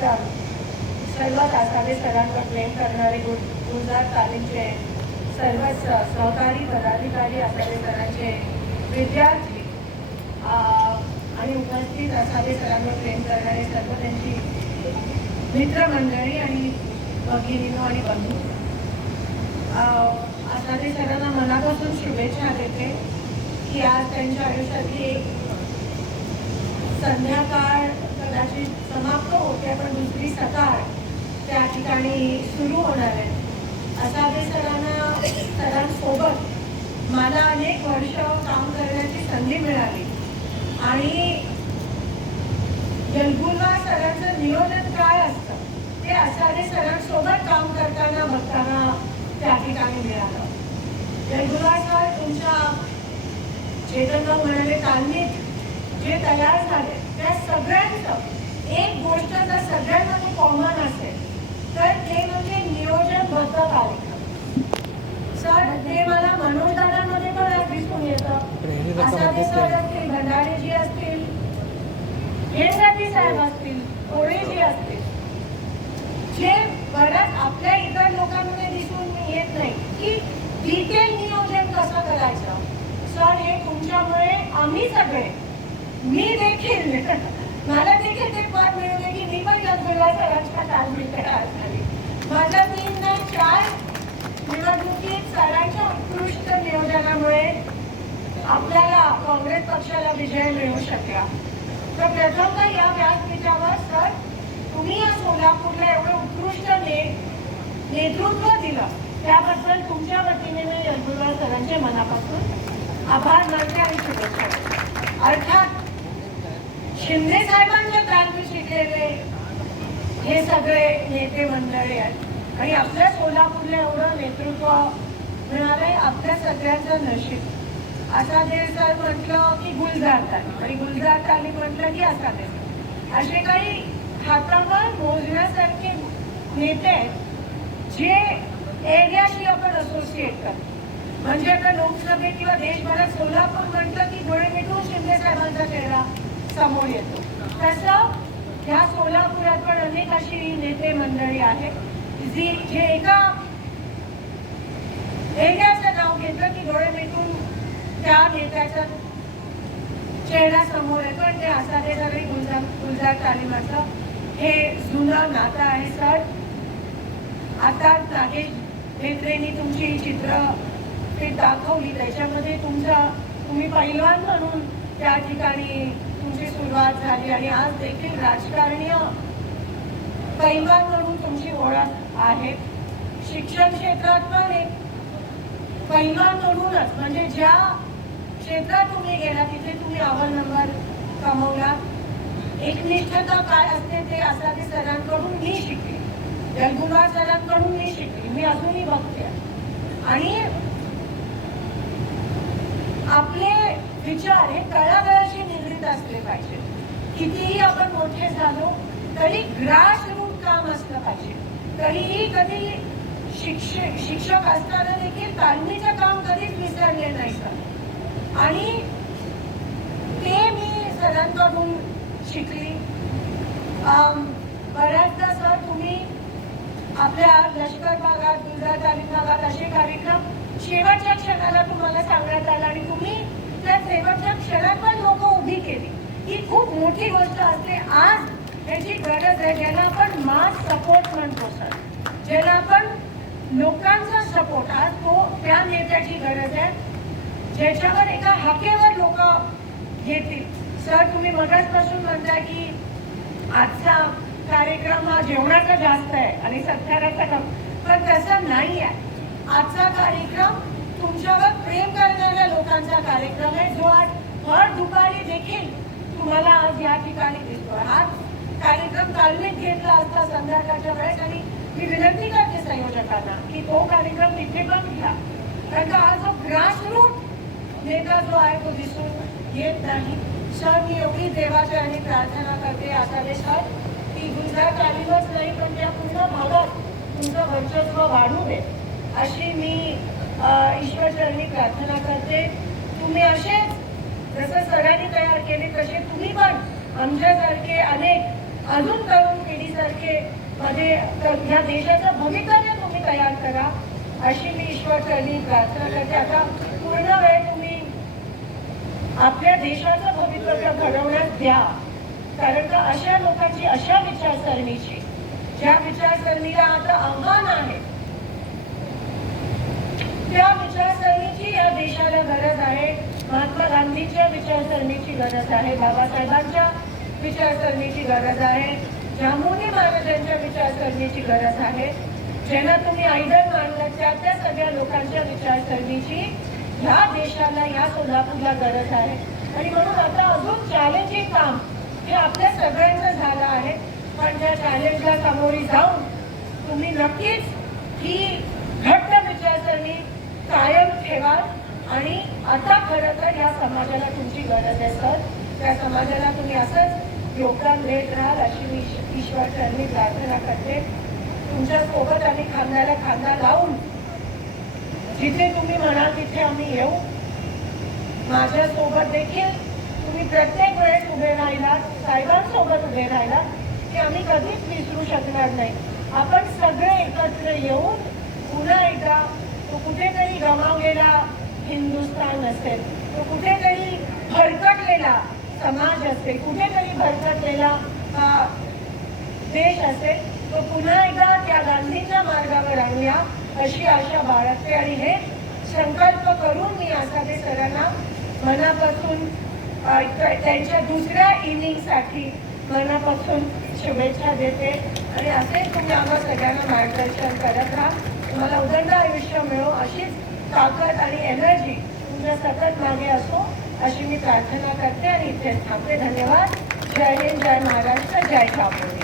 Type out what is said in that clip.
कार्यक्रम सर्व आसामे सरांवर प्रेम करणारे गुल गुलजार तालीमचे सर्व सहकारी पदाधिकारी असावे सरांचे विद्यार्थी आणि उपस्थित असावे सरांवर प्रेम करणारे सर्व त्यांची मित्रमंडळी आणि भगिनीनो आणि बंधू. अं, सरांना मनापासून शुभेच्छा देते की आज त्यांच्या आयुष्यातली एक संध्याकाळ कदाचित समाप्त होते पण दुसरी सकाळ त्या ठिकाणी सुरू होणार आहे. असावे सरांना सरांसोबत मला अनेक वर्ष काम करण्याची संधी मिळाली. आणि यलगुलवा सरांचं नियोजन काय असतं ते असावे सरांसोबत काम करताना बघताना त्या ठिकाणी मिळालं. यलगुलवा सर तुमच्या चेतनराव म्हणाले तालमीत जे तयार झाले त्या सगळ्यांचं एक गोष्ट जर सगळ्यांमध्ये कॉमन असेल तर ते म्हणजे नियोजनबद्ध कार्यक्रम. सर ते मला मनोज दादांमध्ये पण आज दिसून येतं. असावे सर असतील भंडारेजी असतील हेमराजी साहेब असतील कोळेजी असतील. जे बऱ्याच आपल्या इतर लोकांमध्ये दिसून येत नाही की डिटेल नियोजन कसं करायचं? सर हे तुमच्यामुळे आम्ही सगळे मी देखील. मला तिथे ते पद मिळवले की मी पण गंगुला सरांच्या तालमीत तयार माझ्या तीन नाही चार निवडणुकीत सरांच्या उत्कृष्ट नियोजनामुळे आपल्याला काँग्रेस पक्षाला विजय मिळू शकला. तर प्रथमतः या व्यासपीठावर सर तुम्ही या सोलापूरला एवढं उत्कृष्ट ने नेतृत्व दिलं. त्याबद्दल तुमच्या वतीने मी यलगुरवार सरांचे मनापासून आभार मानते आणि शुभेच्छा अर्थात शिंदे साहेबांच्या हे सगळे नेते मंडळी आहेत. आणि आपल्या सोलापूरला एवढं नेतृत्व मिळालंय आपल्या सगळ्यांचं नशीब. असा दे सर म्हटलं की गुलजार ताली आणि गुलजार ताली म्हटलं की असा दे असे काही हातावर मोजण्यासारखे नेते आहेत जे एरियाशी आपण असोसिएट करतो. म्हणजे आता लोकसभेत किंवा देशभरात सोलापूर म्हटलं की डोळे मिटून शिंदे साहेबांचा चेहरा समोर येतो. तसं ह्या सोलापुरात पण अनेक अशी नेते मंडळी आहेत जी जे एका एरियाचं नाव घेतलं की डोळे मिटून त्या नेत्याचा चेहरा समोर येतो आणि ते असा ते सगळी गुलजार गुलजार तालिमाचं हे जुनं नातं आहे सर. आता नागेश भेत्रेंनी तुमची चित्र ते दाखवली. त्याच्यामध्ये तुमचा तुम्ही पैलवान म्हणून त्या ठिकाणी तुमची सुरुवात झाली आणि आज देखील राजकारणीय पैलवान म्हणून तुमची ओळख आहे. शिक्षण क्षेत्रात पण एक पैलवान म्हणजे ज्या क्षेत्रात तुम्ही गेला तिथे तुम्ही अव्वल नंबर कमवला. एकनिष्ठता काय असते ते असा ते सरांकडून मी शिकले. जलगुमार सरांकडून मी शिकली. मी अजूनही बघते. आणि आपले विचार हे तळागाळाशी निगडीत असले पाहिजे. कितीही आपण मोठे झालो तरी ग्रास रूट काम असलं पाहिजे. तरीही कधी शिक्षक शिक्षक असताना देखील तालमीचं काम कधीच विसरले नाही सर आणि ते मी सरांकडून शिकली. बऱ्याचदा सर तुम्ही आपल्या लष्कर भागात गुजरात तालीम भागात असे कार्यक्रम शेवटच्या क्षणाला तुम्हाला सांगण्यात आला आणि तुम्ही त्या शेवटच्या क्षणात पण लोक उभी केली. ही खूप मोठी गोष्ट असते. आज त्याची गरज आहे. ज्याला आपण मास सपोर्ट म्हणतो सर ज्याला आपण लोकांचा सपोर्ट आज तो त्या नेत्याची गरज आहे. ज्याच्यावर एका हाकेवर लोक घेतील. सर तुम्ही मगाचपासून म्हणता की आजचा कार्यक्रम हा जेवणाचा जास्त आहे आणि सत्काराचा कम. पण तसं नाही आहे आजचा कार्यक्रम तुमच्यावर प्रेम करणार लोकांचा कार्यक्रम आहे. जो आज भर दुपारी देखील तुम्हाला आज या ठिकाणी दिसतो हा कार्यक्रम तालमीत घेतला असता संध्याकाळच्या वेळेस आणि मी विनंती करते संयोजकांना की तो कार्यक्रम तिथे पण घ्या. कारण का हा जो ग्रासरूट नेता जो आहे तो दिसून येत नाही. सर मी एवढी देवाची आणि प्रार्थना करते असावे सर की गुजरात तालीमच नाही पण त्या पूर्ण भागात तुमचं वर्चस्व वाढू दे. अशी मी ईश्वरचरणी प्रार्थना करते. तुम्ही असे जसं सरांनी तयार केले तसे तुम्ही पण आमच्यासारखे अनेक अजून तरुण पिढीसारखे मध्ये तर ह्या देशाचं भूमिकाने तुम्ही तयार करा. अशी मी ईश्वर ईश्वरचरणी प्रार्थना करते. आता पूर्ण वेळ तुम्ही आपल्या देशाचं भवितव्य घडवण्यात द्या. कारण का अशा लोकांची अशा विचारसरणीची ज्या विचारसरणीला आता आव्हान आहे त्या विचार देशाला गरज आहे. महात्मा गांधीच्या विचारसरणीची गरज आहे. बाबासाहेबांच्या विचारसरणीची गरज आहे. जामुनी महाराजांच्या विचारसरणीची गरज आहे. ज्यांना तुम्ही आयडल मानलात त्या त्या सगळ्या लोकांच्या विचारसरणीची ह्या देशाला या सोलापूरला गरज आहे. आणि म्हणून आता अजून चॅलेंजिंग काम हे आपल्या सगळ्यांचं झालं आहे. पण त्या चॅलेंजला सामोरी जाऊन तुम्ही नक्कीच ही घट्ट विचारसरणी कायम ठेवाल. आणि आता खरं तर या समाजाला तुमची गरज आहे सर त्या समाजाला तुम्ही असंच योगदान देत राहाल अशी मी ईश्वर चरणी प्रार्थना करते. तुमच्यासोबत आम्ही खांद्याला खांदा लावून जिथे तुम्ही म्हणाल तिथे आम्ही येऊ. माझ्या सोबत देखील तुम्ही प्रत्येक वेळेस उभे राहिलात साहेबांसोबत उभे राहिलात की आम्ही कधीच विसरू शकणार नाही. आपण सगळे एकत्र येऊन पुन्हा एकदा तो कुठेतरी गमावलेला हिंदुस्थान असेल. तो कुठेतरी भरकटलेला समाज असेल कुठेतरी भरकटलेला देश असेल तो पुन्हा एकदा त्या गांधीच्या मार्गावर आणूया अशी आशा बाळगते. आणि हे संकल्प करून मी आसादे सरांना मनापासून त्यांच्या दुसऱ्या इनिंगसाठी मनापासून शुभेच्छा देते. आणि असेच तुम्ही आम्हाला सगळ्यांना मार्गदर्शन करत राहा. तुम्हाला उदंड आयुष्य मिळो अशीच ताकद आणि एनर्जी तुमच्या सतत मागे असो अशी मी प्रार्थना करते आणि इथे थांबते धन्यवाद. जय हिंद जय महाराष्ट्र जय ठाकूर